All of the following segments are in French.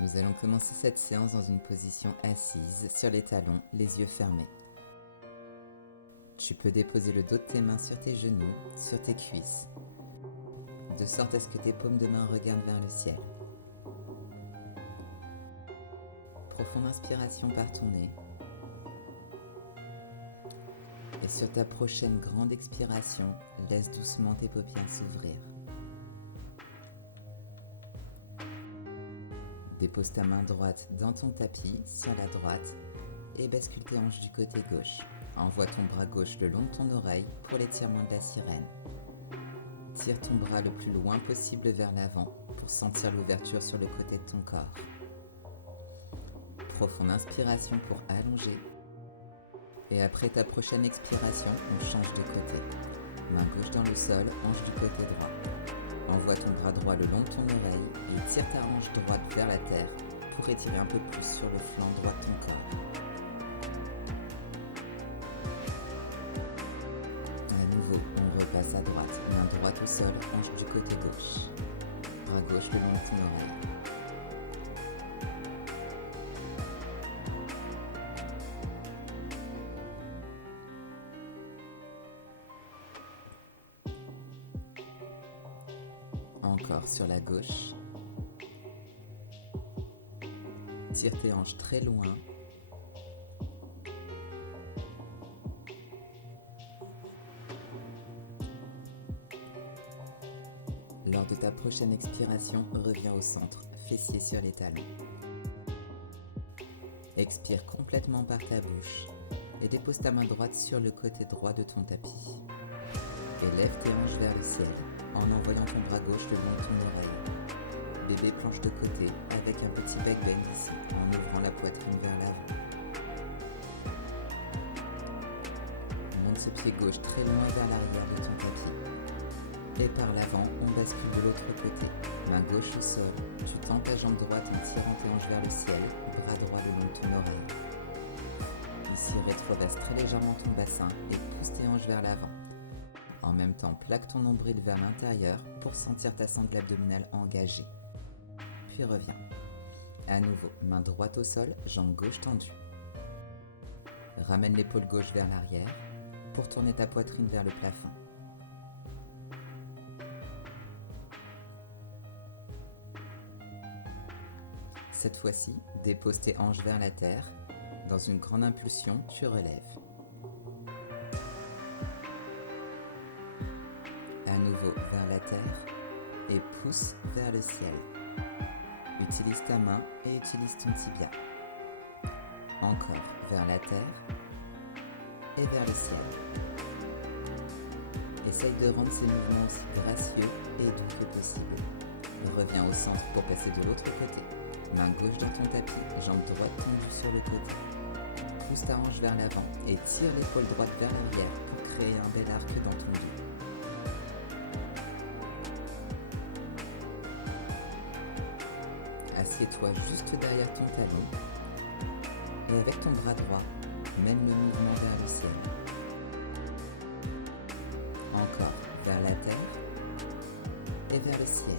Nous allons commencer cette séance dans une position assise, sur les talons, les yeux fermés. Tu peux déposer le dos de tes mains sur tes genoux, sur tes cuisses, de sorte à ce que tes paumes de main regardent vers le ciel. Profonde inspiration par ton nez. Et sur ta prochaine grande expiration, laisse doucement tes paupières s'ouvrir. Dépose ta main droite dans ton tapis, sur la droite, et bascule tes hanches du côté gauche. Envoie ton bras gauche le long de ton oreille pour l'étirement de la sirène. Tire ton bras le plus loin possible vers l'avant pour sentir l'ouverture sur le côté de ton corps. Profonde inspiration pour allonger. Et après ta prochaine expiration, on change de côté. Main gauche dans le sol, hanche du côté droit. Envoie ton bras droit le long de ton oreille et tire ta hanche droite vers la terre pour étirer un peu plus sur le flanc droit de ton corps. À nouveau, on repasse à droite. Main droite au sol, hanche du côté gauche. Bras gauche le long de ton oreille. Encore sur la gauche. Tire tes hanches très loin. Lors de ta prochaine expiration, reviens au centre, fessiers sur les talons. Expire complètement par ta bouche et dépose ta main droite sur le côté droit de ton tapis. Élève tes hanches vers le ciel en envoyant ton bras gauche le long de ton oreille. Bébé planche de côté avec un petit back bend ici en ouvrant la poitrine vers l'avant. Monte ce pied gauche très loin vers l'arrière de ton tapis. Et par l'avant, on bascule de l'autre côté. Main gauche au sol, tu tends ta jambe droite en tirant tes hanches vers le ciel, bras droit le long de ton oreille. Ici, rétroverse très légèrement ton bassin et pousse tes hanches vers l'avant. En même temps, plaque ton nombril vers l'intérieur pour sentir ta sangle abdominale engagée. Puis reviens. À nouveau, main droite au sol, jambe gauche tendue. Ramène l'épaule gauche vers l'arrière pour tourner ta poitrine vers le plafond. Cette fois-ci, dépose tes hanches vers la terre. Dans une grande impulsion, tu relèves. À nouveau vers la terre et pousse vers le ciel. Utilise ta main et utilise ton tibia. Encore vers la terre et vers le ciel. Essaye de rendre ces mouvements aussi gracieux et doux que possible. Reviens au centre pour passer de l'autre côté. Main gauche dans ton tapis, jambe droite tendue sur le côté. Pousse ta hanche vers l'avant et tire l'épaule droite vers l'arrière pour créer un bel arc dans ton dos. Assieds-toi juste derrière ton talon et avec ton bras droit, mène le mouvement vers le ciel. Encore vers la terre et vers le ciel.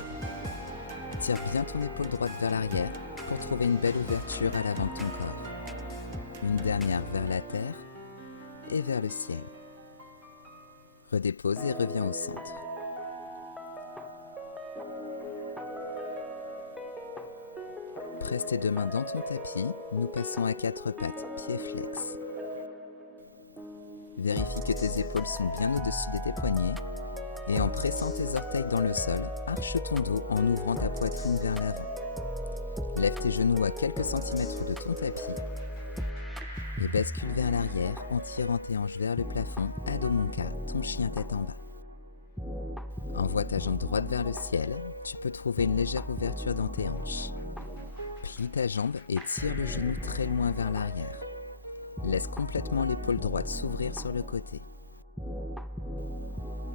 Tire bien ton épaule droite vers l'arrière pour trouver une belle ouverture à l'avant de ton corps. Une dernière vers la terre et vers le ciel. Redépose et reviens au centre. Presse tes deux mains dans ton tapis, nous passons à quatre pattes, pieds flex. Vérifie que tes épaules sont bien au-dessus de tes poignets et en pressant tes orteils dans le sol, arche ton dos en ouvrant ta poitrine vers l'avant. Lève tes genoux à quelques centimètres de ton tapis et bascule vers l'arrière en tirant tes hanches vers le plafond, Adho Mukha, ton chien tête en bas. Envoie ta jambe droite vers le ciel, tu peux trouver une légère ouverture dans tes hanches. Plie ta jambe et tire le genou très loin vers l'arrière. Laisse complètement l'épaule droite s'ouvrir sur le côté.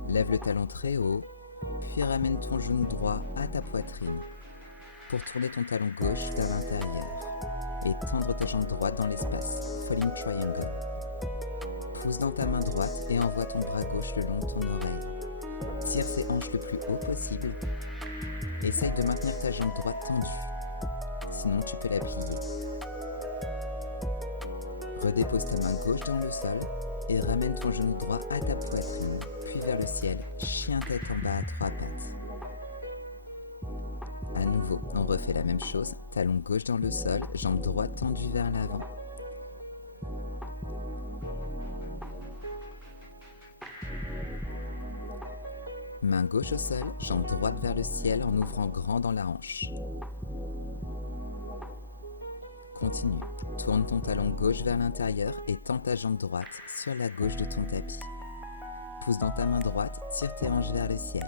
Lève le talon très haut, puis ramène ton genou droit à ta poitrine pour tourner ton talon gauche vers l'intérieur et tendre ta jambe droite dans l'espace, Falling Triangle. Pousse dans ta main droite et envoie ton bras gauche le long de ton oreille. Tire ses hanches le plus haut possible. Essaye de maintenir ta jambe droite tendue. sinon tu peux la plier. Redépose ta main gauche dans le sol et ramène ton genou droit à ta poitrine, puis vers le ciel, chien tête en bas à 3 pattes. À nouveau, on refait la même chose, talon gauche dans le sol, jambe droite tendue vers l'avant. Main gauche au sol, jambe droite vers le ciel en ouvrant grand dans la hanche. Continue, tourne ton talon gauche vers l'intérieur et tends ta jambe droite sur la gauche de ton tapis. Pousse dans ta main droite, tire tes hanches vers le ciel.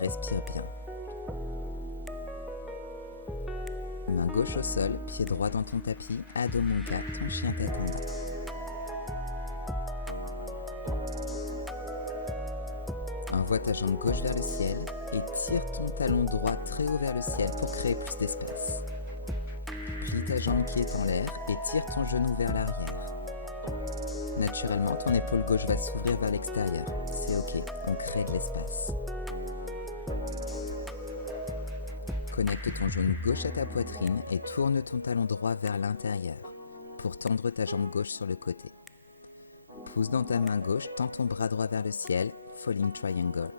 Respire bien. Main gauche au sol, pied droit dans ton tapis, Adho Mukha, ton chien tête en bas. Envoie ta jambe gauche vers le ciel et tire ton talon droit très haut vers le ciel pour créer plus d'espace. Plie ta jambe qui est en l'air et tire ton genou vers l'arrière. Naturellement, ton épaule gauche va s'ouvrir vers l'extérieur. C'est ok, on crée de l'espace. Connecte ton genou gauche à ta poitrine et tourne ton talon droit vers l'intérieur pour tendre ta jambe gauche sur le côté. Pousse dans ta main gauche, tends ton bras droit vers le ciel, Falling Triangle.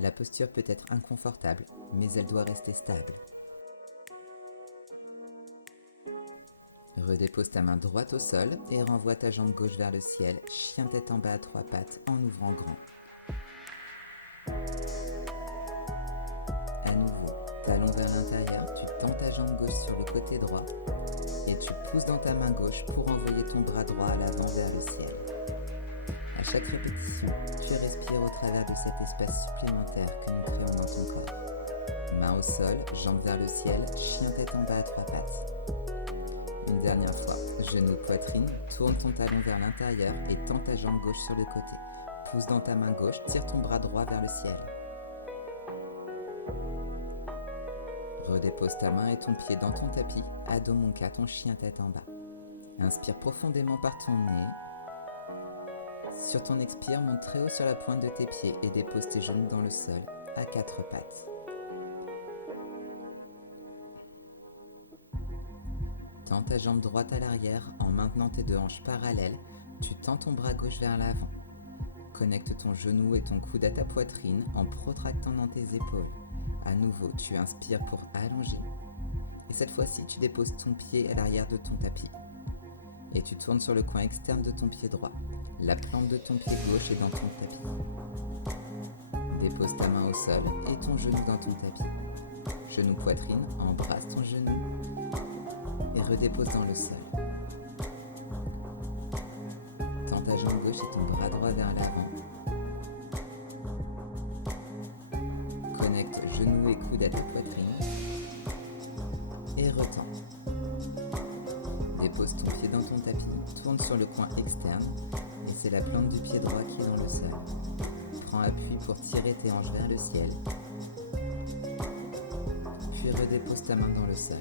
La posture peut être inconfortable, mais elle doit rester stable. Redépose ta main droite au sol et renvoie ta jambe gauche vers le ciel, chien tête en bas à 3 pattes en ouvrant grand. À nouveau, talon vers l'intérieur, tu tends ta jambe gauche sur le côté droit et tu pousses dans ta main gauche pour envoyer ton bras droit à l'avant vers le ciel. À chaque répétition, tu respires au travers de cet espace supplémentaire que nous créons dans ton corps. Main au sol, jambes vers le ciel, chien tête en bas à 3 pattes. Une dernière fois, genou, poitrine, tourne ton talon vers l'intérieur et tends ta jambe gauche sur le côté. Pousse dans ta main gauche, tire ton bras droit vers le ciel. Redépose ta main et ton pied dans ton tapis, Adho Mukha, ton chien tête en bas. Inspire profondément par ton nez. Sur ton expire, monte très haut sur la pointe de tes pieds et dépose tes genoux dans le sol, à 4 pattes. Tends ta jambe droite à l'arrière en maintenant tes 2 hanches parallèles, tu tends ton bras gauche vers l'avant. Connecte ton genou et ton coude à ta poitrine en protractant dans tes épaules. À nouveau, tu inspires pour allonger. Et cette fois-ci, tu déposes ton pied à l'arrière de ton tapis. Et tu tournes sur le coin externe de ton pied droit. La plante de ton pied gauche est dans ton tapis. Dépose ta main au sol et ton genou dans ton tapis. Genou poitrine, embrasse ton genou et redépose dans le sol. Tends ta jambe gauche et ton bras droit vers l'avant. Connecte genou et coude à ta poitrine et retends. Dépose ton pied dans ton tapis, tourne sur le coin externe et c'est la plante du pied droit qui est dans le sol. Prends appui pour tirer tes hanches vers le ciel, puis redépose ta main dans le sol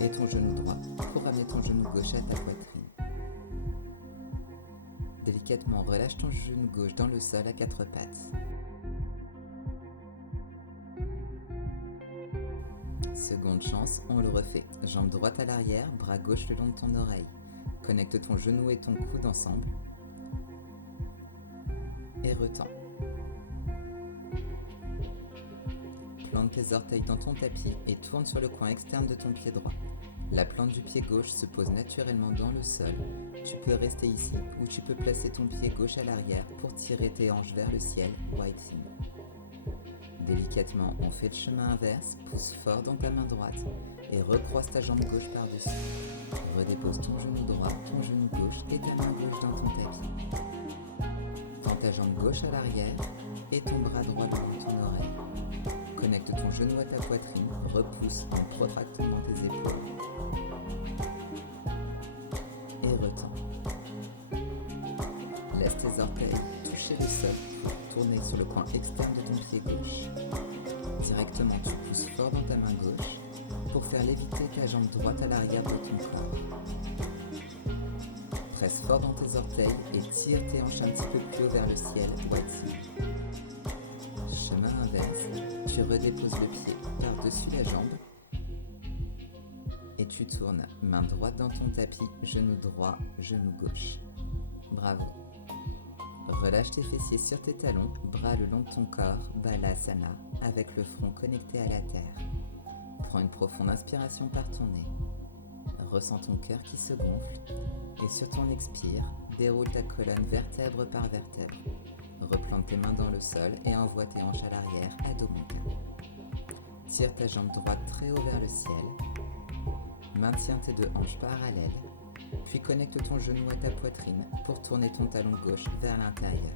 et ton genou droit pour ramener ton genou gauche à ta poitrine. Délicatement, relâche ton genou gauche dans le sol à 4 pattes. Seconde chance, on le refait. Jambe droite à l'arrière, bras gauche le long de ton oreille. Connecte ton genou et ton coude ensemble. Et retends. Plante tes orteils dans ton tapis et tourne sur le coin externe de ton pied droit. La plante du pied gauche se pose naturellement dans le sol. Tu peux rester ici ou tu peux placer ton pied gauche à l'arrière pour tirer tes hanches vers le ciel, White In. Délicatement, on fait le chemin inverse, pousse fort dans ta main droite et recroise ta jambe gauche par-dessus. Redépose ton genou droit, ton genou gauche et ta main gauche dans ton tapis. Tends ta jambe gauche à l'arrière et ton bras droit devant ton oreille. Connecte ton genou à ta poitrine, repousse en protractant dans tes épaules. Et retends. Laisse tes orteils toucher le sol pour tourner sur le coin externe de ton pied gauche. Directement, tu pousses fort dans ta main gauche pour faire léviter ta jambe droite à l'arrière de ton corps. Presse fort dans tes orteils et tire tes hanches un petit peu plus haut vers le ciel, White In. Chemin inverse, tu redéposes le pied par-dessus la jambe et tu tournes main droite dans ton tapis, genou droit, genou gauche. Bravo. Relâche tes fessiers sur tes talons, bras le long de ton corps, Balasana, avec le front connecté à la terre. Prends une profonde inspiration par ton nez. Ressens ton cœur qui se gonfle et sur ton expire, déroule ta colonne vertèbre par vertèbre. Replante tes mains dans le sol et envoie tes hanches à l'arrière, Adho Mukha. Tire ta jambe droite très haut vers le ciel. Maintiens tes deux hanches parallèles, puis connecte ton genou à ta poitrine pour tourner ton talon gauche vers l'intérieur.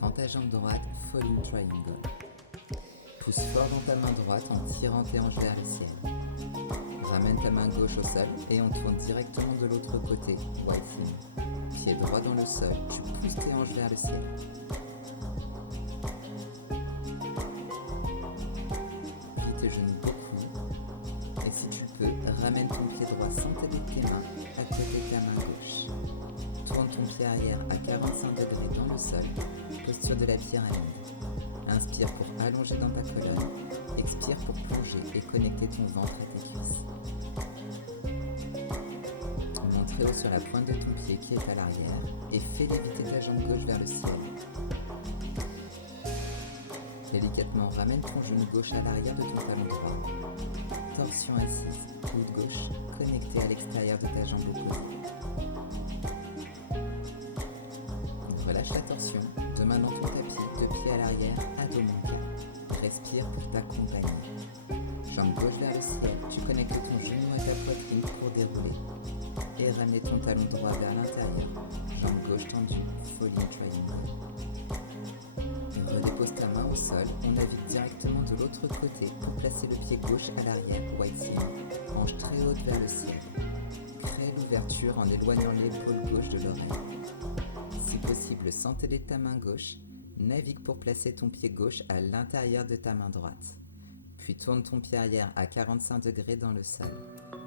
Tends ta jambe droite, Falling Triangle. Pousse fort dans ta main droite en tirant tes hanches vers le ciel. Ramène ta main gauche au sol et on tourne directement de l'autre côté, White Thing. Pied droit dans le sol, tu pousses tes hanches vers le ciel. Plie tes genoux beaucoup. Et si tu peux, ramène ton pied droit sans t'aider de tes mains à côté de ta main gauche. Tourne ton pied arrière à 45 degrés dans le sol, posture de la pyramide. Inspire pour allonger dans ta colonne, expire pour plonger et connecter ton ventre à tes cuisses. Monte très haut sur la pointe de ton pied qui est à l'arrière et fais léviter ta jambe gauche vers le ciel. Délicatement ramène ton genou gauche à l'arrière de ton talon droit. Torsion assise, coude gauche connecté à l'extérieur de ta jambe opposée. Relâche la torsion, deux mains dans ton tapis, deux pieds à l'arrière, Adho Mukha. Respire pour t'accompagner. Jambe gauche vers le ciel, tu connectes ton genou à ta poitrine pour dérouler. Et ramener ton talon droit vers l'intérieur. Jambe gauche tendue, Falling Triangle. Et redépose ta main au sol, on navigue directement de l'autre côté pour placer le pied gauche à l'arrière, White Thing. Hanche très haute vers le ciel. Crée l'ouverture en éloignant l'épaule gauche de l'oreille. Si possible, sans t'aider de ta main gauche, navigue pour placer ton pied gauche à l'intérieur de ta main droite. Puis tourne ton pied arrière à 45 degrés dans le sol.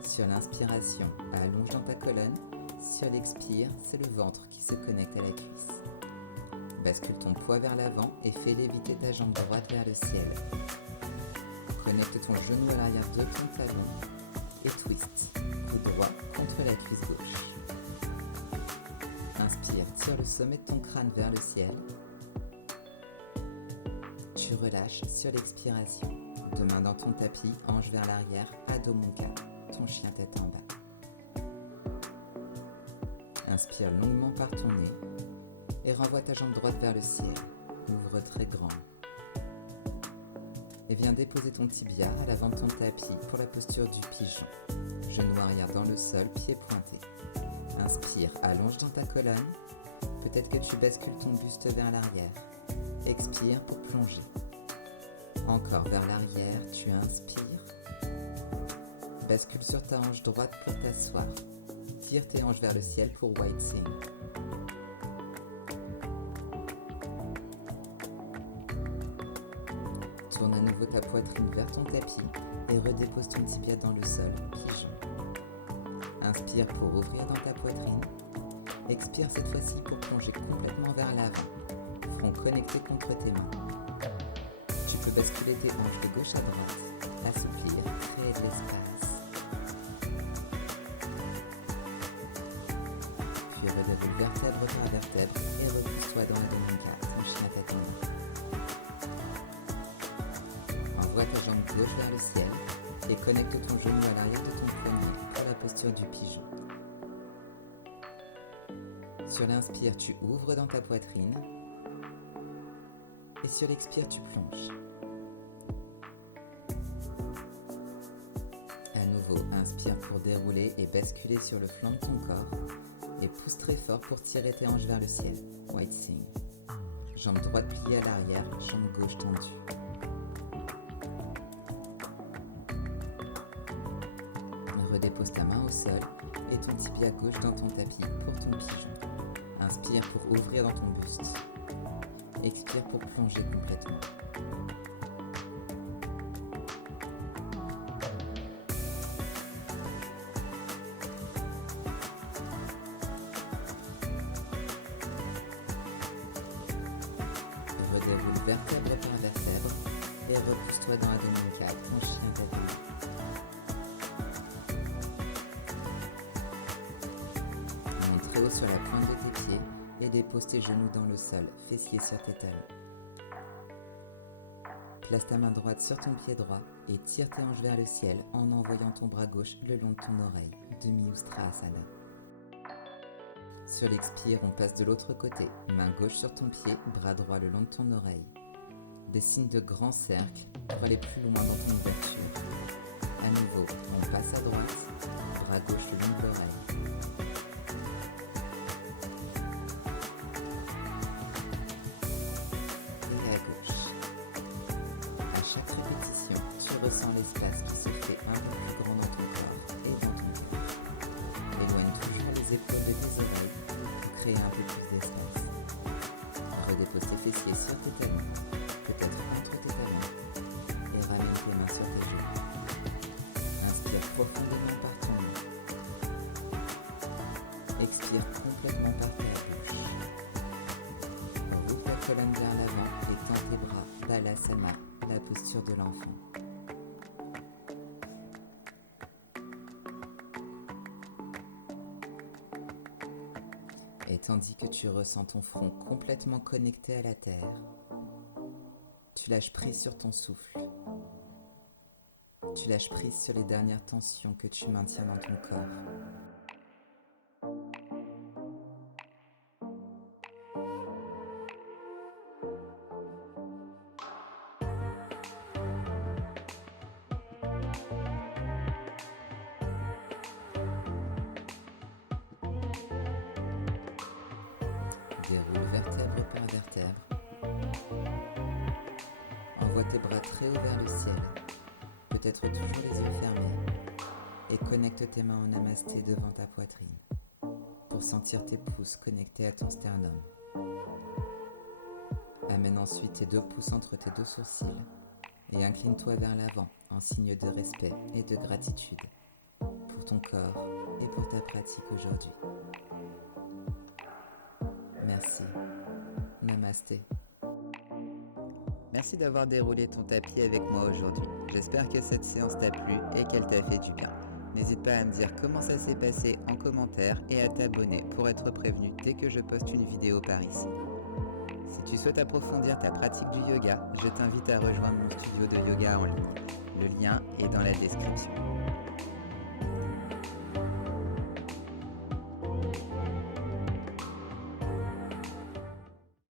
Sur l'inspiration, allonge dans ta colonne. Sur l'expire, c'est le ventre qui se connecte à la cuisse. Bascule ton poids vers l'avant et fais léviter ta jambe droite vers le ciel. Connecte ton genou à l'arrière de ton talon et twist. Coude droit contre la cuisse gauche. Inspire, tire le sommet de ton crâne vers le ciel. Tu relâches sur l'expiration. Deux mains dans ton tapis, hanche vers l'arrière, Adho Mukha, ton chien tête en bas. Inspire longuement par ton nez et renvoie ta jambe droite vers le ciel. Ouvre très grand. Et viens déposer ton tibia à l'avant de ton tapis pour la posture du pigeon. Genou arrière dans le sol, pied pointé. Inspire, allonge dans ta colonne. Peut-être que tu bascules ton buste vers l'arrière. Expire pour plonger. Encore vers l'arrière, tu inspires. Bascule sur ta hanche droite pour t'asseoir. Tire tes hanches vers le ciel pour White Thing. Tourne à nouveau ta poitrine vers ton tapis et redépose ton tibia dans le sol, pigeon. Inspire pour ouvrir dans ta poitrine. Expire cette fois-ci pour plonger complètement vers l'avant. Front connecté contre tes mains. Tu peux basculer tes hanches de gauche à droite, assouplir, créer de l'espace. Puis redéroule vertèbre par vertèbre et repousse-toi dans Adho Mukha, ton chien tête en bas. Envoie ta jambe gauche vers le ciel et connecte ton genou à l'arrière de ton poignet pour la posture du pigeon. Sur l'inspire, tu ouvres dans ta poitrine et sur l'expire, tu plonges. À nouveau, inspire pour dérouler et basculer sur le flanc de ton corps et pousse très fort pour tirer tes hanches vers le ciel, White Thing. Jambe droite pliée à l'arrière, jambe gauche tendue. Redépose ta main au sol et ton tibia gauche dans ton tapis pour ton pigeon. Inspire pour ouvrir dans ton buste. Expire pour plonger complètement. Redéroule vertèbre par vertèbre et repousse-toi dans Adho Mukha, ton chien tête en bas. sur la pointe de tes pieds et dépose tes genoux dans le sol, fessiers sur tes talons. Place ta main droite sur ton pied droit et tire tes hanches vers le ciel en envoyant ton bras gauche le long de ton oreille, Demi-Ustrasana. Sur l'expire, on passe de l'autre côté, main gauche sur ton pied, bras droit le long de ton oreille. Dessine de grands cercles pour aller plus loin dans ton ouverture. À nouveau, on passe à droite, bras gauche le long de l'oreille. Et à gauche. À chaque répétition, tu ressens l'espace qui se fait un peu plus grand dans ton corps et dans ton cœur. Éloigne toujours les épaules de tes oreilles pour créer un peu plus d'espace. Redépose tes fessiers sur tes talons, peut-être entre tes talons, et ramène tes mains sur tes genoux. Inspire profondément par ton nez. Expire complètement par ta bouche. Rouvre ta colonne vers l'avant et tends tes bras, Balasana, la posture de l'enfant. Et tandis que tu ressens ton front complètement connecté à la terre, tu lâches prise sur ton souffle. Tu lâches prise sur les dernières tensions que tu maintiens dans ton corps. Déroule vertèbre par vertèbre. Envoie tes bras très haut vers le ciel, peut-être toujours les yeux fermés, et connecte tes mains en namasté devant ta poitrine, pour sentir tes pouces connectés à ton sternum. Amène ensuite tes 2 pouces entre tes 2 sourcils, et incline-toi vers l'avant en signe de respect et de gratitude pour ton corps et pour ta pratique aujourd'hui. Merci. Namasté. Merci d'avoir déroulé ton tapis avec moi aujourd'hui. J'espère que cette séance t'a plu et qu'elle t'a fait du bien. N'hésite pas à me dire comment ça s'est passé en commentaire et à t'abonner pour être prévenu dès que je poste une vidéo par ici. Si tu souhaites approfondir ta pratique du yoga, je t'invite à rejoindre mon studio de yoga en ligne. Le lien est dans la description.